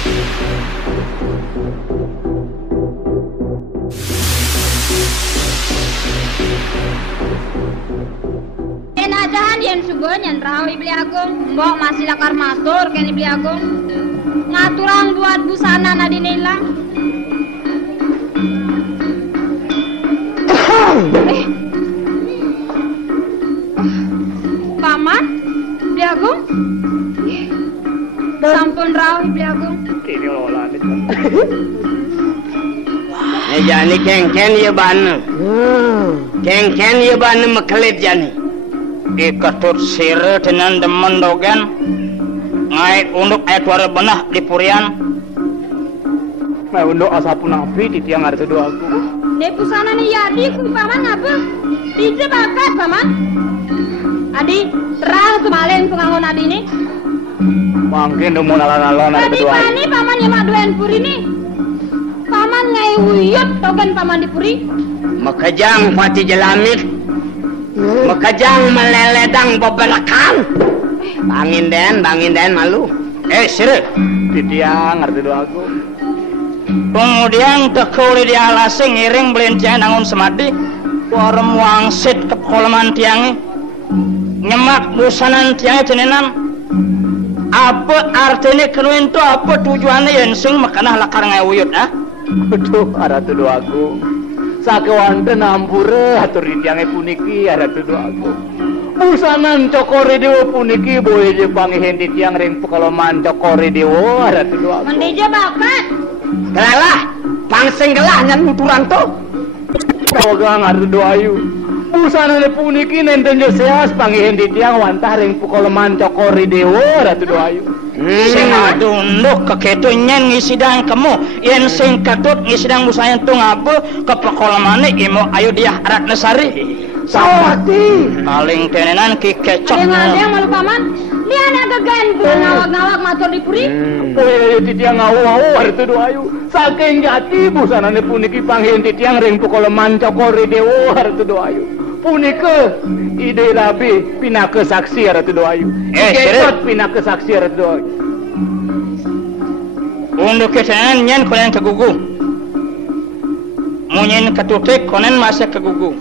Enajahan yen sugo nyen rawi Ibli Agung. Mbok masih lakar matur ken Ibli Agung. Ngaturang buat busana nadine ilang. Paman, Ibli Agung. Sampun rawi Ibli Agung. Kini lola itu. Jani kengken ya bana. Kengken ya bana makelit jani. Ikatut sire tenan demen dogen. Ngai unduk ayat wara benah di purian. Ngai unduk asapun api di tiang ada dua aku. Ne pusana ni yadi ku paman ngapa? Dije bakat paman. Adi terang kemalen pengangon adi ni. Mungkin demu nalan-nalan ada Adi dua. pani paman yang maduen puri ni. Paman ngai uyut togen paman di puri. Makajang pati jelamit. Makajang meleledang beberakan. Bangin den malu. Sire di tiang ada dua aku. Kemudian tekuli di alasing ngiring belincian nangun semadi. Warem wangsit kepoloman tiangi. Nyemak busanan tiangi cenenan. Apa artinya kenuin tu apa tujuannya yang sing makanah lakar ngai uyut ah? Betul ada tu dua aku. Sakewante nampure atur di tiangi puniki ada tu dua aku. Busanan cokore dewa puniki boleh je pangihin di tiang ring pekaloman cokore dewa ada tu dua aku. Mendije bakat. Gelalah, pangsing gelah nyan muturan tu. Progang ada dua ayu. Busana le puniki nenten je seas pangihin di tiang wantah ring pekaloman cokore dewa ada tu dua ayu. Sing adunduk keketu nyen ngisidang kamu yen sing katut ngisidang busanya tu ngabe ke pekolamane imo ayu dia Ratna Sari Sawati paling tenenan ki kecok Ada yang malu paman. Ni anak gegen ngawak-ngawak matur di puri. Kowe titiang ngau-ngau ada tu dua ayu saking jati busana le puniki panghin titiang ring pekoloman cokore dewa ada tu dua ayu. Punike ide rabi pinake saksi ada tu dua ayu. Kecot pinake saksi ada tu dua ayu. Untuk kesenangan nyen konen kegugu. Munyen ketutik konen masih kegugu.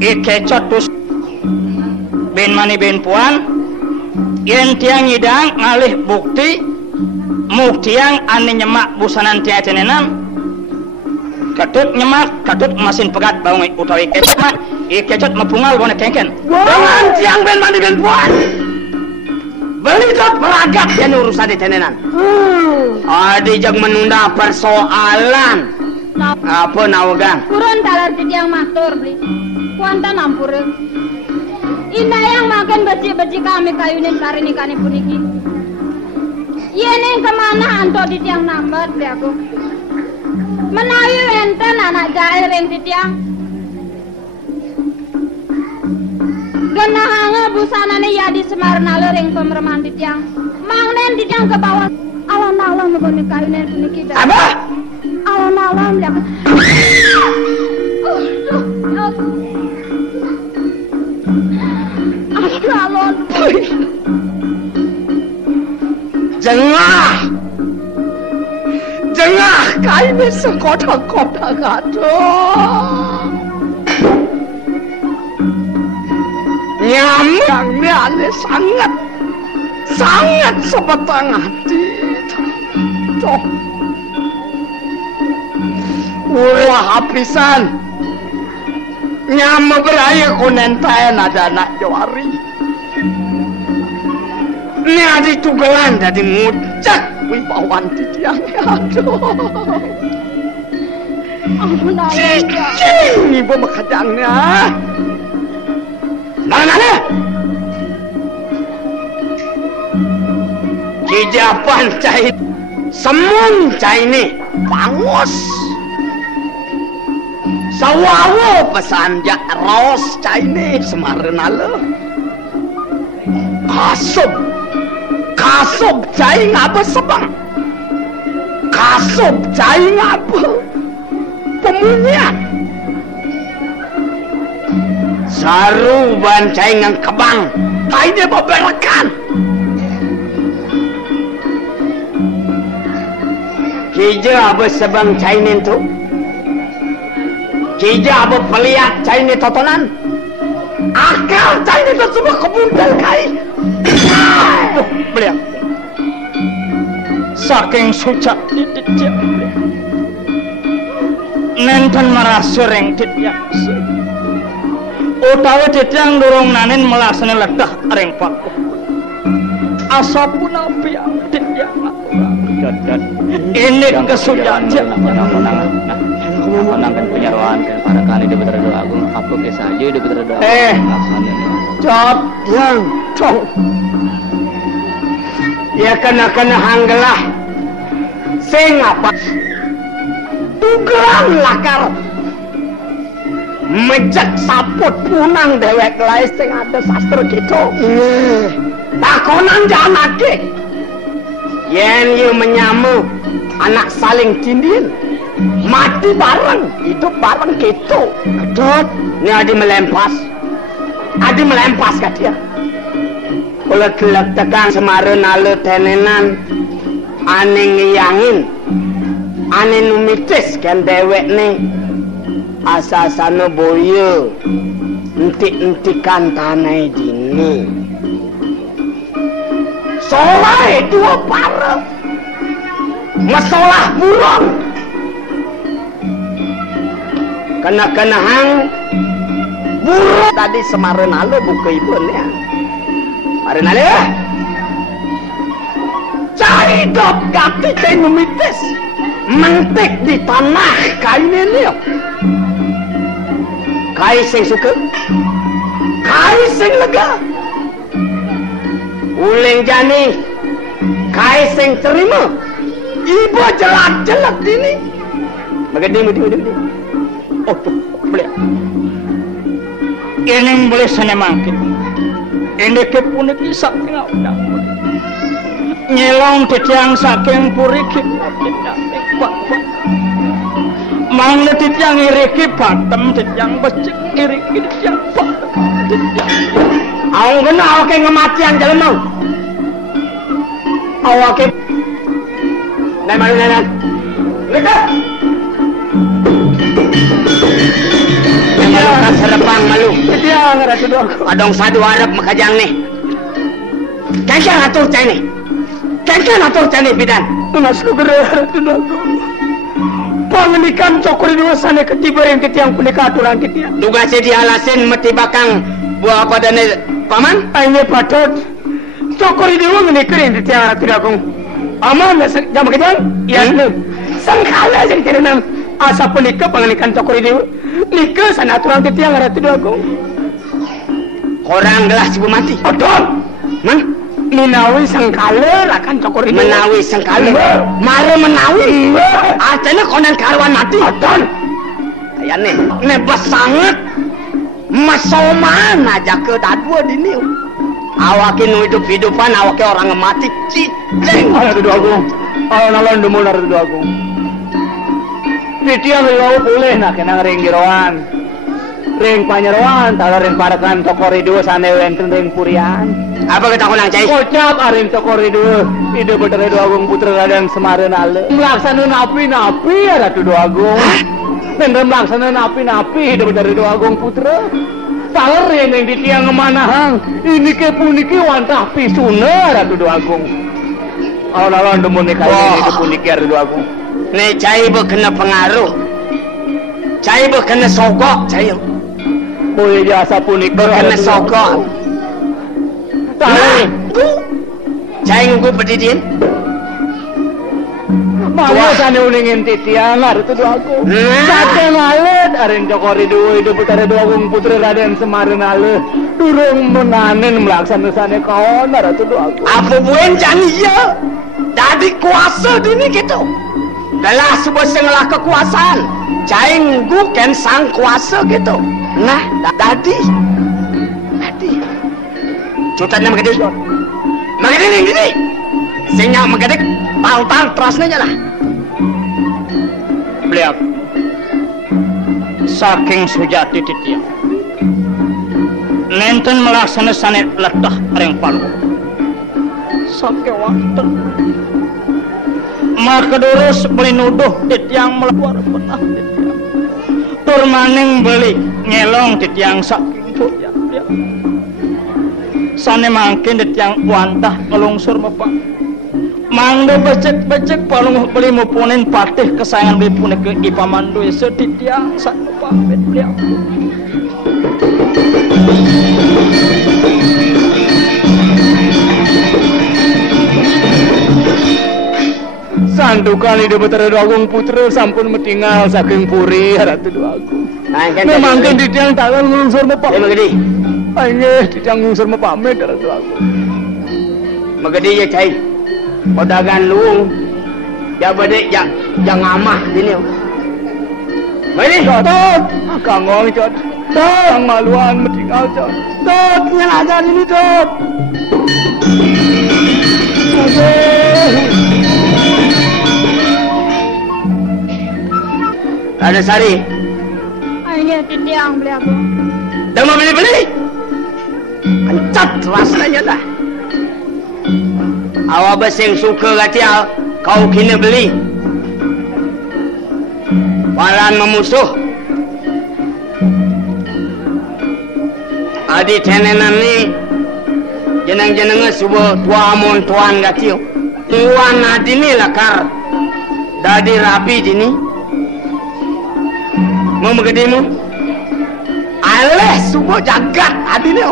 Kecot tus ben mani ben puan. Yen tiang ngidang ngalih bukti. Muktiang ane nyemak busanan tiang tenenan. Ketut nyemak, ketut masin pegat bau utawi kecot mah. Kecot mepungal bonek kengken. Dengan tiang ben mandi ben puan. Beli tot melagak dan urusan di tenenan. Adi jag menunda persoalan. Apa nawagang? Kurun talar di tiang matur beli. Kuanta nampure. Ina yang makan beci-beci kami kayunin kari nikani puniki. Yeneng kemana anto di tiang nambat beli aku. Menawi enten anak jahil yang di tiang. Genahanga busana ni ya di Semarna ring pemerman di tiang. Mangnen di tiang ke bawah. Alon-alon ngeboni kayunin puniki. Apa? Alon-alon beli aku. Alon-alon. Jengah kaini sekotak-kotak aduh. Nyamuknya ane sangat sepetang hati. Cok. Wah habisan. Nyama beraya kunentayan ada anak jawari. Ini adi tugelan dari ngucak wibawan di tiangnya aduh. Ampun Allah. Cicing ibu makajangnya. Mana? Kijapan cai semun cai ni pangus. Sawawo pesanjak ros cai ni semarenala. Kasub cai ngapa sebang. Kasub cai ngapa pemunyian. Saru bancai ngang kebang kainnya beberekan. Kija apa sebang cainin tu? Kija apa peliat cainin totonan? Akal cainin tu semua kebundal kai. Beliau saking sujat ditiap nenten merasa reng titiak utawa titiang dorong nanen melasana ledah reng paku asapun api titiak ini kesujatan menangkan penyeruan kan para kali di Betara Doa Agung apa kisah aja di Betara Doa Cop yang cop ya kena hanggelah sing apa tugeran lakar mejek saput punang dewek lain sing ada sastra gitu takonan janake yen yu menyamu anak saling tindin mati bareng hidup bareng gitu adot ini adi melempas kat dia kalau gelap tegang semarin alu tenenan ane ngiyangin ane numitis kan dewek nih asasana boyo entik-entikan tanai dini solai dua parah masalah burung kena hang burung tadi semarin alu buka ibu ya mari nale cari dop gati cai numitis mentik di tanah kain ini kai sing suka kai sing lega uling jani kai sing terima ibu jelak ini begini oh boleh ini boleh sana mangkin ini kepunik saking udah nyelong titiang saking puri mang titiang iriki batem titiang becik iriki titiang batem titiang awak kena awak ngematian jalan mau awak nai malu nai lekat malu serepang malu titiang ratu dong adong sadu Arab makajang nih kakak atur cai nih kakak atur cai nih bidan masuk ke ratu dong pangenikan cokori dua sana ketiba yang ketiang punika aturan ketiang tugasnya dihalasin meti bakang buah apa dan paman ini patut cokori dua menikah yang ketiang ratu dong aman jam kejang ya sangkala yang terenam asa punika pangenikan cokori dua nikah sana aturan ketiang ratu dong orang gelas ibu mati odon man menawi sangkala akan cokori menawi sangkala mare menawi artinya konan karwan mati odon ya nih nebas sangat masoman aja ke dadua dini awakin hidupan awakin orang mati cicing ada dua agung alon-alon demul ada dua agung Titiang lilau boleh nak kena ring giroan ring panyeruan tak ring parakan cokori dua sana wenten ring purian apa kita kulang cai? Kocap arim cokori dua ide Betara Doa Agung putra Raden Semareun Ale melaksanakan napi ada dua agung dan melaksanakan napi ide Betara Doa Agung putra taler yang ditiang kemana hang ini ke puniki wantah pisuna ada dua agung alon-alon demun nih kaya ini puniki ada dua agung nih cai kena pengaruh cai kena sogok cai boleh jasa puniki kena sogok cai nggu pedidin mau sana ulingin titiang ada dua agung sate ngalet arin cokori dua hidup Betara Doa Agung putra Raden Semareun Ale durung menanen melaksanakan kawan ada dua agung apa buen jani ya jadi kuasa dini gitu adalah sebuah sengalah kekuasaan cai nggu kan sang kuasa gitu nah tadi cutanya magede gini sehingga magede pal terasnya lah beliau saking sujati titiang nenten melaksanakan ledah ring palu saking waktu maka durus beli nuduh titiang melapor pernah titiang tur maning beli ngelong titiang saking ya sane mangkin titiang wantah ngelungsur bapak mangga becek-becek palung beli mupunin patih kesayangan beli punik ke ipamandu setitiang satu pamit beliau sandukan hidup Betara Agung putra sampun metinggal saking puri Ratu Agung. Memangkin ditiang tangan ngulungsur bapak. Ya magedi. Ayo ditiang ngulungsur pamit Ratu Agung. Magedi ya cai. Podagan luung. Ya bade ya ngamah dini. Magedi tot. Kangong tot. Tot maluan metinggal tot. Tot ngelajar ini tot. Ada Sari. Ayo titiang beli aku. Dah mau beli? Ancat rasanya dah. Awak besing suka katial, kau kena beli. Walan memusuh. Adi tenenan ni jenang-jenangnya subuh tua amon tuan katial. Tuan adi ni lakar. Dadi rapi dini. Mau megedimu? Aleh semua jagat adine.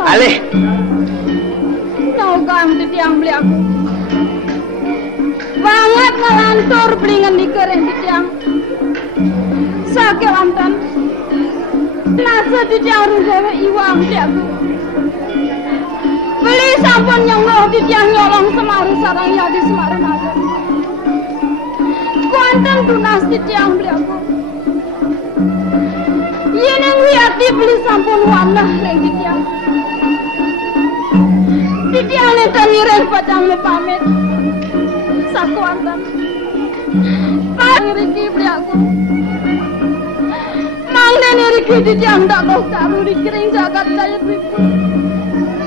Aleh. Tahu kam titiang beli aku. Banget ngelantur beli ngendikerin titiang. Sakit lantan. Nasa titiang rugewe iwang beli aku. Beli sampun nyongloh titiang nyolong semaru sarang yadi semaru naga. Kuantan tunas titiang beli aku. Yeneng wiati beli sampun wanah leng titiang. Titiang neta nireng pacang me pamit. Sakuantan. Riki beli aku. Mangden Riki titiang dak kau karu dikering jagat saya ribu.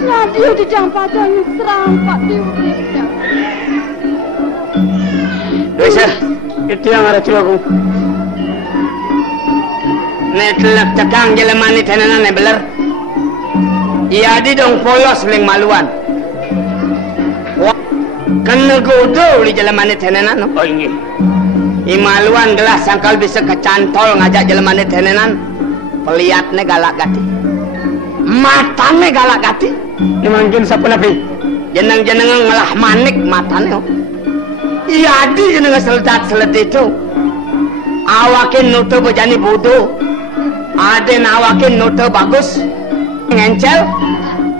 Nadiu titiang pacang serang pak diuri titiang. Dosa. Itu yang ada aku. Netlek cekang jeleman ni tenanan ne beler. Iya di dong polos leng maluan. Kena godo li jeleman ni tenanan. Oh ini. Imaluan gelas sangkal bisa kecantol ngajak jeleman ni tenanan. Peliatne galak gati. Matane galak gati. Ini mungkin siapa nabi? Jeneng-jeneng ngelah manik matane. Iya di jeneng seledat itu. Awakin nuto bejani bodoh. Aden awakin nuto bagus. Ngencel.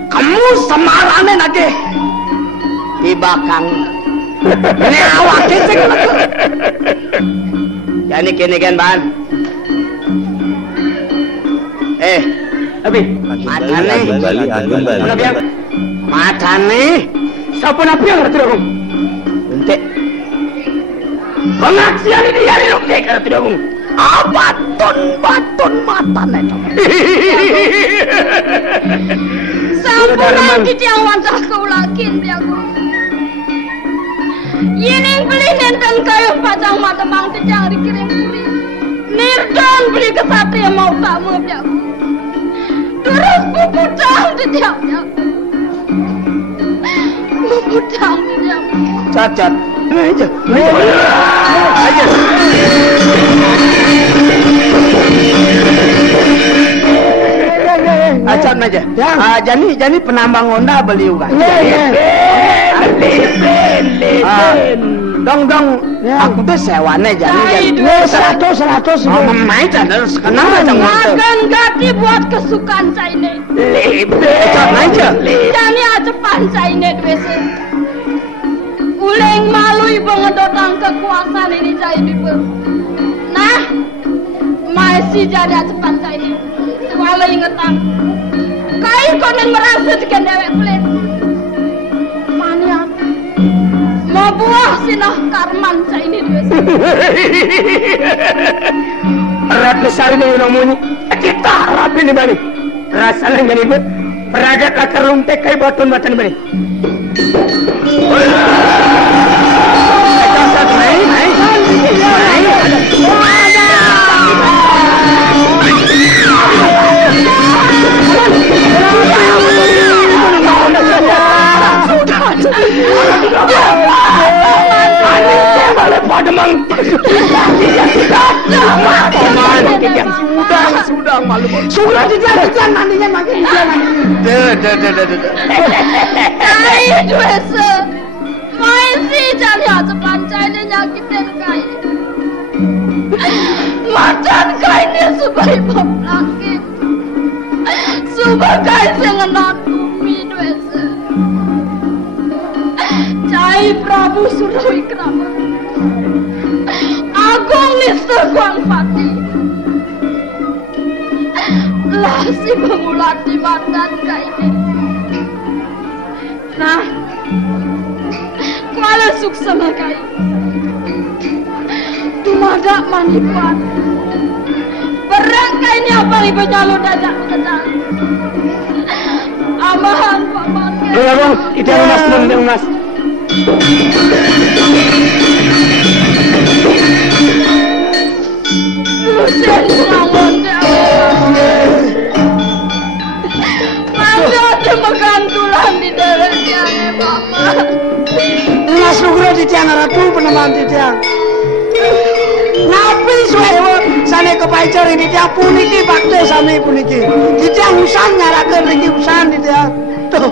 Kamu semarane nage. Ibakang. Ini awakin sih. Jadi kini kan ban. Abi. Matane. Matane. Siapa nabi yang ngerti aku? Ente. Pengaksian ini yang dirukti karena tidak ngomong. Batun mata neto. Sampunan titiang wancah kau lakin biaku. Yening beli nenten kayu pacang mata mang titiang dikirim puri. Nirdon beli kesatria mau tamu biaku. Terus bubudang titiang biaku. Bubudang titiang. Cacat. Aja. Acan aja. Jani penambang Honda beli juga. Dong. Aku tuh sewane Jani. 100. Main terus kenapa jangan? Makan gati buat kesukaan saya ini. Acan aja. Jani aja pancai ini dwese. Uleng malu ibu ngedotang kekuasaan ini saya ibu. Nah, masih jadi cepat saya ini. Walau ingetan, kayu konen merasa jika dewek pelit. Mania, mau buah sinah karman saya ini dua. Rat besar ini namanya. Kita rapi nih bani. Rasanya gini bu, peragat akar lumtek kayak batuan batan bani. memang sudah malu. Sudah dijadikan mandinya makin dia nanti. Kai duese. Main sih jadi aja pancainya nyakitin kai. Macan kai dia sebagai laki. Sebagai sengenat bumi duese. Cai Prabu Surawikrama. Agung Nisegwang Pati. Lah si pengulat di mandan kaini. Nah, kuala suksema kai. Tumadak manipuan. Berang kaini apa ibu jalo dajak kedang. Amahan paman. Bang, itu yang mas. Buset bangun dia magantulan di daerahnya mama. Mas Nugroho di tiang ratu peneman di tiang. Napi suewo sane kepaicar di tiang puniki bakte sami puniki. Di tiang usan nyarakeun riki usan di tiang. Tuh.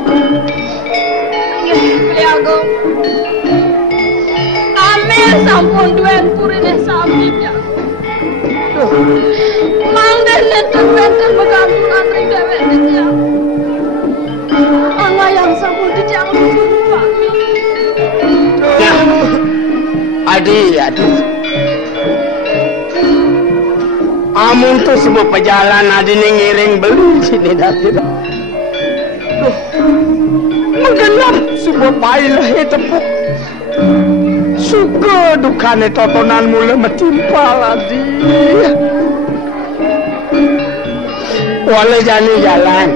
Agung. Amir sampun duen purine sami ya. Mangden nenten begantungan ring dewek dia. Angga yang sampun dijang sumpami. Adi. Amun tuh semua pejalan adi ngiring beli sini dari. Menggenap semua pailah tepuk. Suka dukane totonan mula metimpa lagi. Walau jalan.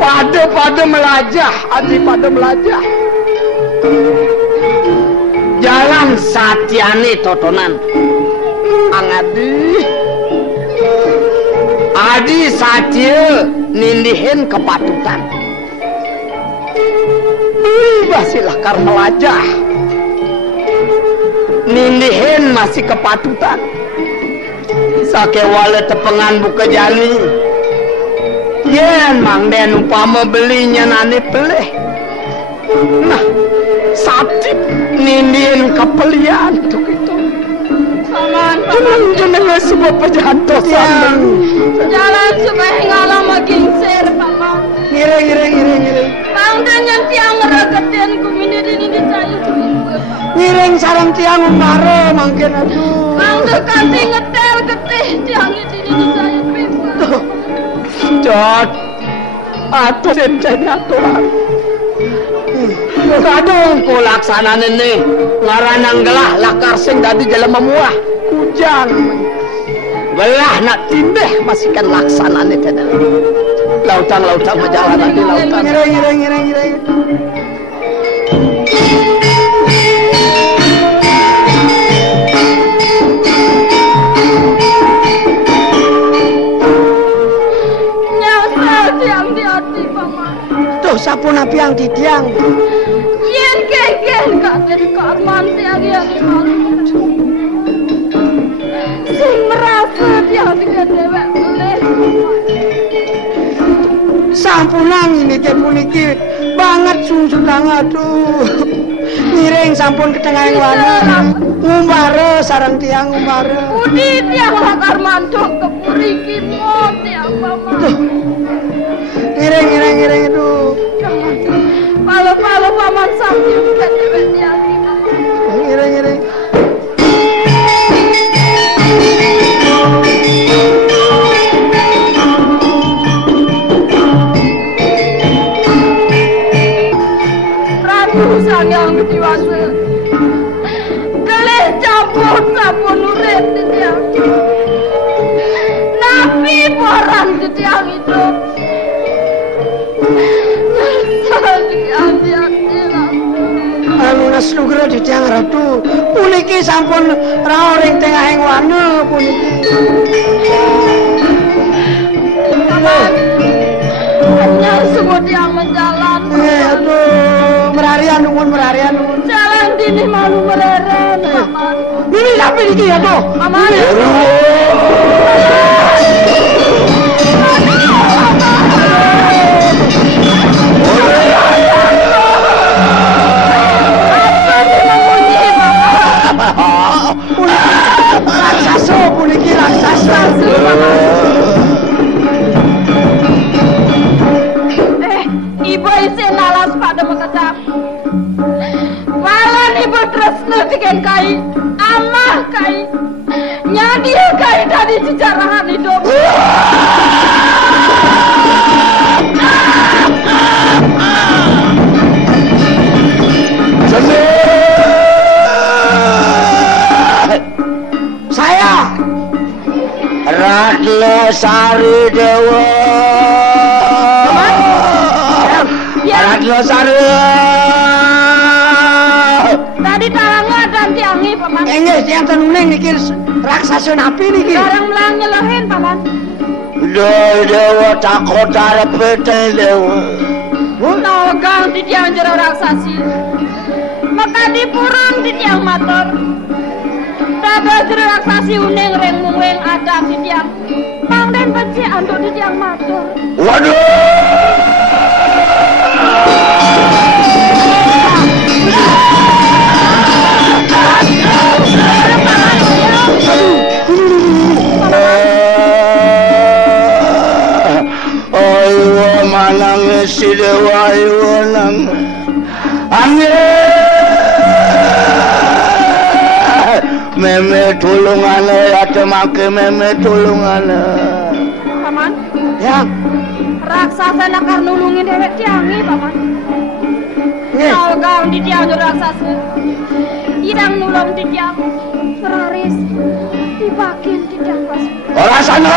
Pada melajah, adi pada melajah. Jalan satiane totonan. Angadi. Adi satia nindihin kepatutan. Masih lakar melajah. Nindihin masih kepatutan. Sake wale tepengan buka jani. Yen mang den upama belinya nani peleh. Nah, satip nindihin kepelian tuh gitu. Paman. Jenengan sebuah pejantosan. Jalan supaya ngalah makin ser paman. Ngiring. Mangden yang tiang ngeragetin kumini ini dicari tuh. Ngiring sarang tiang umare mangkin aduh. Mangden kasih ngetel getih tiang ini dicari tuh. Jod, atuh sencanya Tuhan. Kadung ku laksana nih ngaranang gelah lakar sing dadi jalan memuah hujan. Gelah nak tindeh masih kan laksana nih teh. Lautan majalah di lautan. Ngiring. Sapuna piang di tiang. Yen kengken gak jadi karman tiang yang sing merasa tiang tiga dewek boleh. Sampunan ini ke puniki banget susu aduh. Ngiring sampun ke tengah yang wana. Ngumare sarang tiang ngumare. Udi tiang lakar mantok ke puriki mo tiang mama. Ngiring itu. Palo paman sampai juga dewek tiang ini. Ngiring. Prabu Sangyang Diwasa. Geleh campur sapun urip di tiang. Nabi porang di tiang itu. Anu Mas Nugroho di tiang ratu puniki sampun rawuh ring tengah ing wana puniki. Paman, hanya semua tiang menjalan. Aduh, merarian nuwun. Jalan ini malu meleren, Paman. Ini sampai di kia tuh. Paman. Raksasa puniki raksasa. Ibu isin alas pada mekecap. Walan ibu tresno diken kai, amah kai, nyadi kai dari sejarahan hidup. Saya Ratnasari Dewa. Ratnasari. Tadi talangnya dan tiangi, Paman. Enggak, yang tenuning mikir raksasa napi niki. Sekarang melang nyelehin, Paman. Dewa takut arep pete Dewa. Nogang di tiang jero raksasi. Maka dipurun di tiang motor. Tada jero raksasi uning reng mungweng ada di tiang. Mang den benci anduk di tiang motor. Waduh. Ayo manang si Dewa ayo nang meme tulungan ya temake meme tulungan. Paman. Ya. Raksasa nakar nulungin dewek tiangi, Paman. Nogang di tiang jero raksasa. Idang nulung di tiang. Raris dibakin di tiang pas. Ora sana.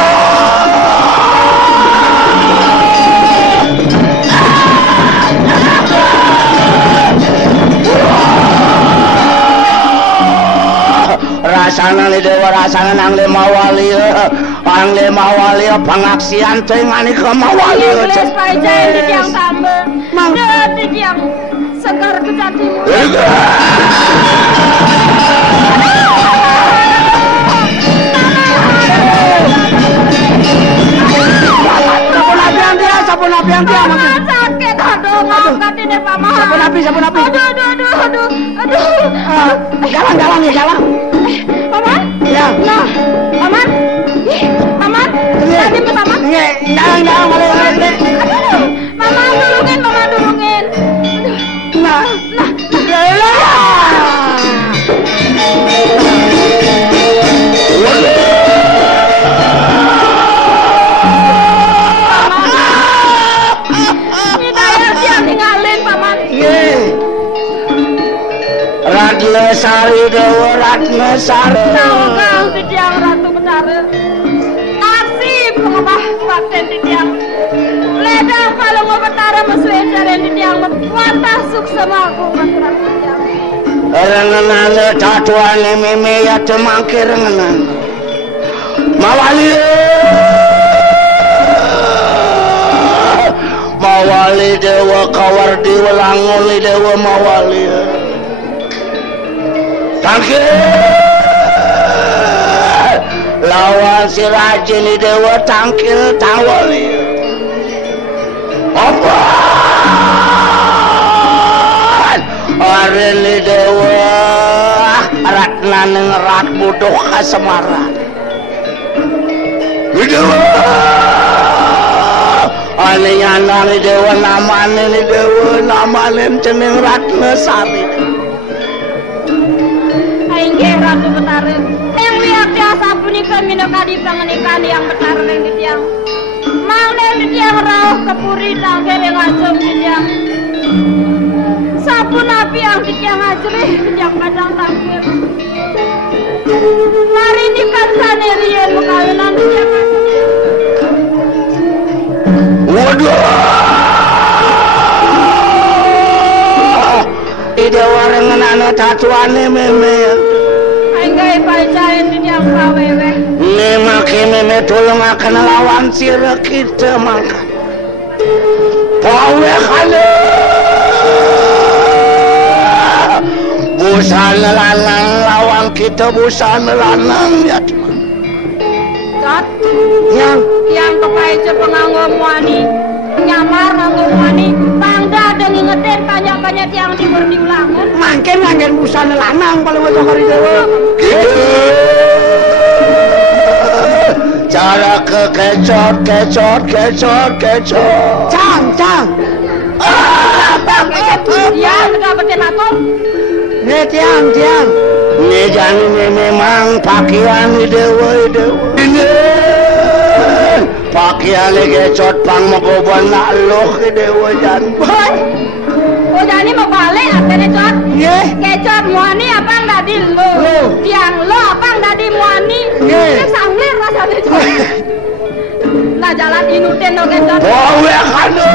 Rasana ni Dewa rasana nang lemawali pengaksian tengani kemawali. Iblis pajain di tiang tambah. Di tiang segar kejatimu. Sapu napi yang dia makin sakit, aduh, ngangkat ini Paman. Sapu napi. Aduh. Jalan ya. Paman? Ya. Nah, Paman? Paman? Tadi Paman? Jangan, boleh. Aduh, Mama dulungin. Nah. Ratnasari Dewa Ratnasari. Nogang di tiang Ratu Betara. Asip mengubah paten di tiang. Ledang palung Betara mesuai jaren di tiang. Wantah suksema aku maturan di tiang. Rengenan tatuan meme ya temangke rengenan. Mawali Dewa kawardi welangoli Dewa mawali. Tangke lawan si Rajini Dewa tangkil tawali. Apa? Arini Dewa Ratna ngerat buduh kasemaran. Dewa Ani nyanani Dewa namane Dewa namane jeneng Ratnasari. Inggih Ratu Betara. Yang lihat biasa punika minokadi panganikan yang Betara yang di tiang. Mangden di tiang rauh kepuri tangger yang ngajung di tiang. Sapu napi yang di tiang ngajrih di tiang padang tangger. Mari ini kan sanerian mekawinan di tiang ngajrih. Waduh. Dewa rengenane tatuane meme. Anggai pacain di tiang kawewe. Memake meme tolong akan lawan sira kita mangka. Pawe kale. busana lanang lawang kita busana lanang ya cuma Cot yang kepai cepeng nganggo muani nyamar nganggo muani pangda dan ngingetin banyak-banyak yang timur diulangan mangken busana lanang kalau mau cokori dewa cara kecot cang ya sudah betul aku tiang ini jangan memang pakaian dewa ini pakaian kecot pang magoban nak loh dewa jangan oh jadi mau balik akhirnya Cot kecot muani apa enggak di lo tiang lo apa enggak di muani ini sanglir rasanya Cot nah jalan inutin dong Cot bawa kanu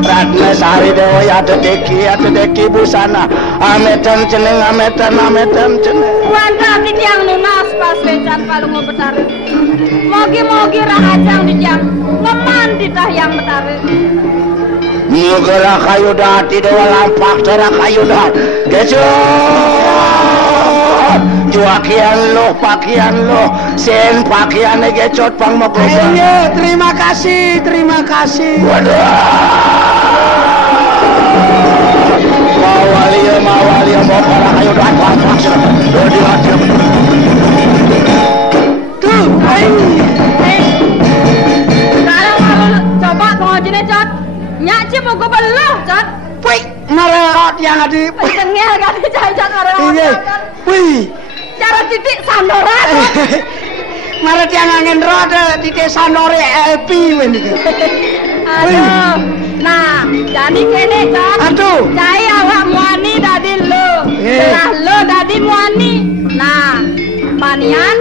Ratna Sari Dewa ada deki busana ametan ceneng wanda di tiang nunas pas lecan kalau mau betare mogi rahajang di tiang ngeman di tah yang betare Mugara kayu dati dewa lampak cara kayu dat gecot juakian lo pakaian lo sen pakaian gecot pang magoban terima kasih waduh mawali mokara kayu dat lampak tuh sekarang kalau coba pengajian Cot nyak cip mau gue belah Cot wih marot yang ada tengel kan Cot wih cara titik sandoran marot yang angin roda titik sandore LP aduh nah jadi kene Cot aduh cai awak muani dadi lo setelah lo dadi muani nah manian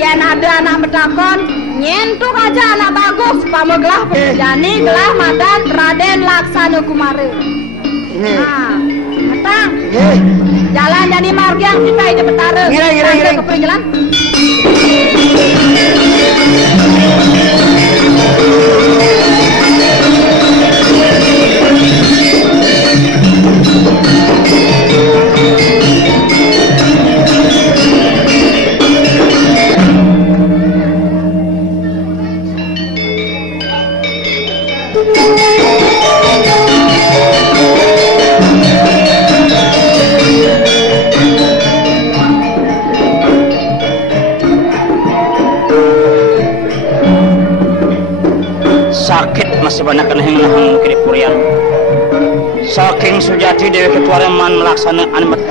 yen ada anak bedakon nyentuk aja anak bagus pameglah jani gelah madan Raden Laksana Kumara nah matang jalan jadi margiang kita itu betara ngiring ke jalan sakit masih banyak yang nahang mungkin purian saking sujati dewi ketuareman melaksana animat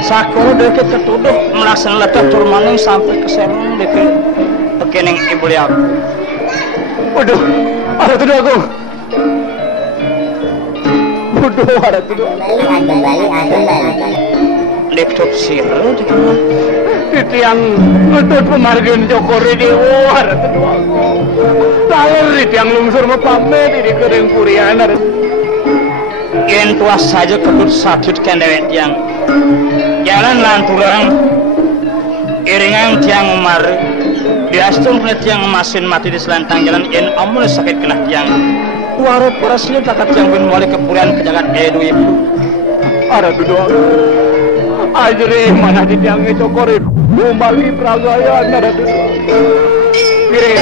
sakuru dewi ketuduh melaksana letak turmaning sampai ke serong dewi pekening ibu liap waduh ada tuduh aku waduh ada tuduh kembali leptop sirah itu yang ngetut pemargian Jokori dewa ada tuduh aku tahun itu yang lungsur pamer di kering purian ada yang tua saja ketut sakit kan dewek yang jalan lanturang iringan tiang umar diastung kena tiang masin mati di selantang jalan yang amun sakit kena tiang warut perasnya takat yang bin wali kepurian ke jagat edu ibu ada tuduh ajri mana di tiang itu Jokori kembali pragaya ada tuduh kiri